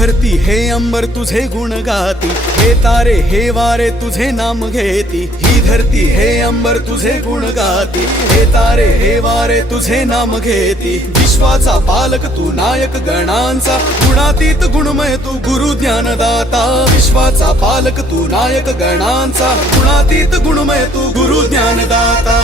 धरती हे अंबर तुझे गुण गाती, हे तारे हे वारे तुझे नाम घेती। ही धरती हे अंबर तुझे गुण गाती, हे तारे हे वारे तुझे नाम घेती। विश्वाचा पालक तू नायक गणांचा, गुणातीत गुणमय तू गुरु ज्ञानदाता। विश्वाचा पालक तू नायक गणांचा, गुणातीत गुणमय तू गुरु ज्ञानदाता।